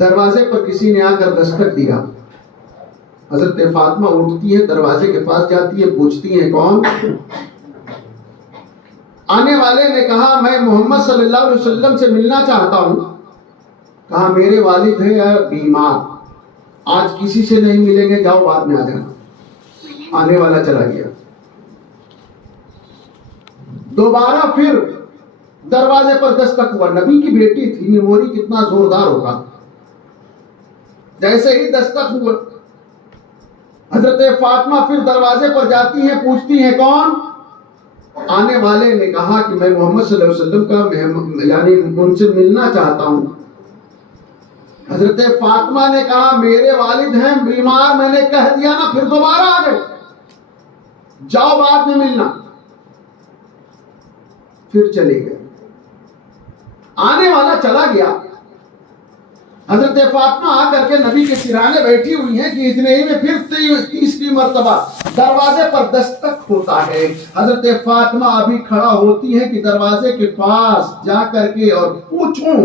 دروازے پر کسی نے آ کر دستک دیا. حضرت فاطمہ اٹھتی ہے، دروازے کے پاس جاتی ہے، پوچھتی ہیں کون؟ آنے والے نے کہا میں محمد صلی اللہ علیہ وسلم سے ملنا چاہتا ہوں. کہا میرے والد ہیں بیمار، آج کسی سے نہیں ملیں گے، جاؤ بعد میں آ جانا. آنے والا چلا گیا. دوبارہ پھر دروازے پر دستک ہوا. نبی کی بیٹی تھی، میموری کتنا زوردار ہوگا. جیسے ہی دستک ہوا، حضرت فاطمہ پھر دروازے پر جاتی ہیں، پوچھتی ہیں کون؟ آنے والے نے کہا کہ میں محمد صلی اللہ علیہ وسلم کا یعنی ان سے ملنا چاہتا ہوں. حضرت فاطمہ نے کہا میرے والد ہیں بیمار، میں نے کہہ دیا نا، پھر دوبارہ آ گئے، جاؤ بعد میں ملنا. پھر چلے گئے. آنے والا چلا گیا. حضرت فاطمہ آ کر کے نبی کے سرانے بیٹھی ہوئی ہیں کہ اتنے ہی میں پھر تیسری مرتبہ دروازے پر دستک ہوتا ہے. حضرت فاطمہ ابھی کھڑا ہوتی ہے کہ دروازے کے پاس جا کر کے اور پوچھوں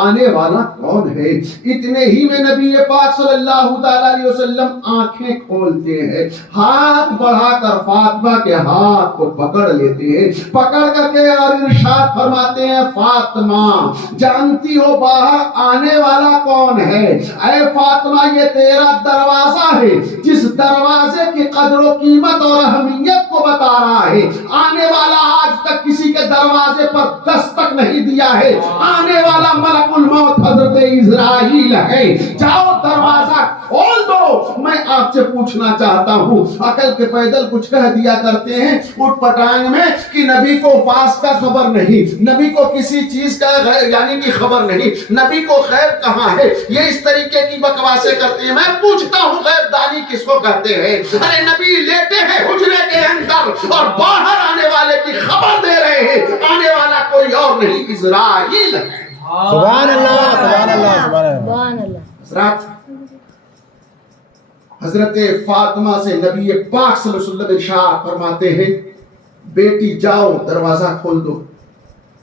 آنے والا کون ہے. اتنے ہی میں نبی پاک صلی اللہ علیہ وسلم آنکھیں کھولتے ہیں، ہاتھ بڑھا کر فاطمہ کے ہاتھ کو پکڑ لیتے ہیں، پکڑ کر کے اور ارشاد فرماتے ہیں فاطمہ جانتی ہو باہر آنے والا کون ہے؟ اے فاطمہ یہ تیرا دروازہ ہے جس دروازے کی قدر و قیمت اور اہمیت کو بتا رہا ہے. آنے والا آج تک کسی کے دروازے پر دستک نہیں دیا ہے. آنے والا ملک الموت حضرت اسرائیل ہے. جاؤ دروازہ کھول دو. میں آپ سے پوچھنا چاہتا ہوں، عقل کے پیدل کچھ کہہ دیا کرتے ہیں اٹھ پٹانگ میں کہ نبی کو پاس کا خبر نہیں، نبی کو کسی چیز کا یعنی کہ خبر نہیں، نبی کو غیب کہاں ہے. یہ اس طریقے کی بکواسیں کرتے ہیں. میں پوچھتا ہوں غیب دانی کس کو کہتے ہیں؟ ارے نبی لیتے ہیں حجرے کے اندر اور باہر آنے والے کی خبر دے رہے ہیں. آنے والا کوئی اور نہیں، اسرائیل ہے. سبحان اللہ سبحان اللہ سبحان اللہ. حضرت فاطمہ سے نبی پاک صلی اللہ علیہ وسلم ارشاد فرماتے ہیں بیٹی جاؤ دروازہ کھول دو.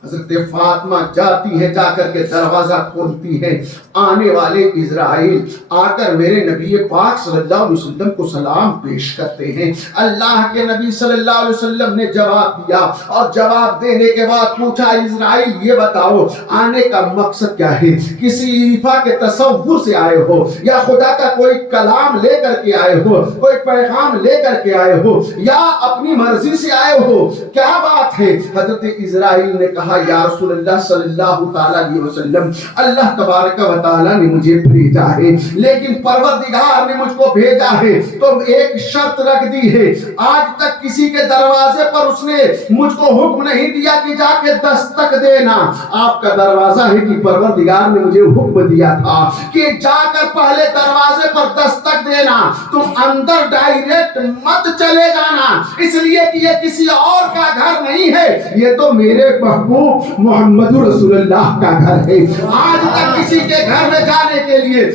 حضرت فاطمہ جاتی ہے، جا کر کے دروازہ کھولتی ہے. آنے والے اسرائیل آ کر میرے نبی پاک صلی اللہ علیہ وسلم کو سلام پیش کرتے ہیں. اللہ کے نبی صلی اللہ علیہ وسلم نے جواب دیا اور جواب دینے کے بعد پوچھا اسرائیل یہ بتاؤ آنے کا مقصد کیا ہے؟ کسی ایفا کے تصور سے آئے ہو یا خدا کا کوئی کلام لے کر کے آئے ہو، کوئی پیغام لے کر کے آئے ہو یا اپنی مرضی سے آئے ہو؟ کیا بات ہے؟ حضرت اسرائیل نے کہا یا رسول اللہ صلی اللہ تعالی علیہ وسلم اللہ تبارک و تعالی نے مجھے بھیجا ہے، لیکن پروردگار نے مجھ کو بھیجا ہے تو ایک شرط رکھ دی ہے. آج تک کسی کے دروازے پر اس نے مجھ کو حکم نہیں دیا کہ جا کے دستک دینا. آپ کا دروازہ ہے کہ پروردگار نے مجھے حکم دیا تھا کہ جا کر پہلے دروازے پر دستک دینا، تم اندر ڈائریکٹ مت چلے جانا، اس لیے کہ یہ کسی اور کا گھر نہیں ہے، یہ تو میرے محبوب محمد رسول اللہ کا گھر ہے. آج تک کسی کے گھر میں جانے کے لیے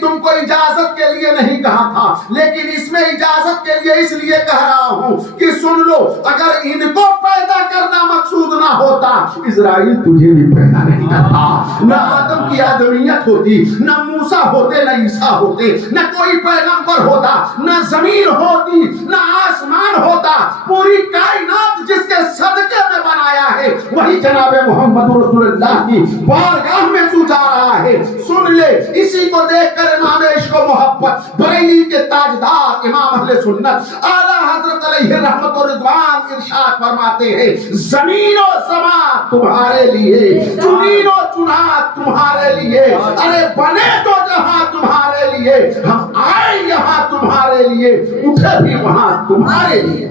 تم کو اجازت کے لیے نہیں کہا تھا، لیکن اس میں اجازت کے لیے اس لیے کہہ رہا ہوں کہ سن لو اگر ان کو پیدا کرنا مقصود نہ ہوتا اسرائیل تجھے بھی پیدا نہیں کرتا. نہ آدم کی آدمیت ہوتی، نہ موسیٰ ہوتے، نہ عیسیٰ ہوتے، نہ کوئی پیغمبر ہوتا، نہ زمین ہوتی، نہ آسمان ہوتا. پوری کائنات جس کے صدقے میں بنایا ہے وہی جناب محمد رسول اللہ کی بارگاہ میں تو جا رہا ہے. سن لے اسی کو دیکھ کر امام عشق و محبت بریلی کے تاجدار امام اہل سنت اعلیٰ حضرت علیہ رحمت و رضوان ارشاد فرماتے ہیں زمین و زمان تمہارے لیے، چنین و چنات تمہارے لیے، ارے بنے تو جہاں تمہارے لیے، ہم آئے یہاں تمہارے لیے، اٹھے بھی وہاں تمہارے لیے.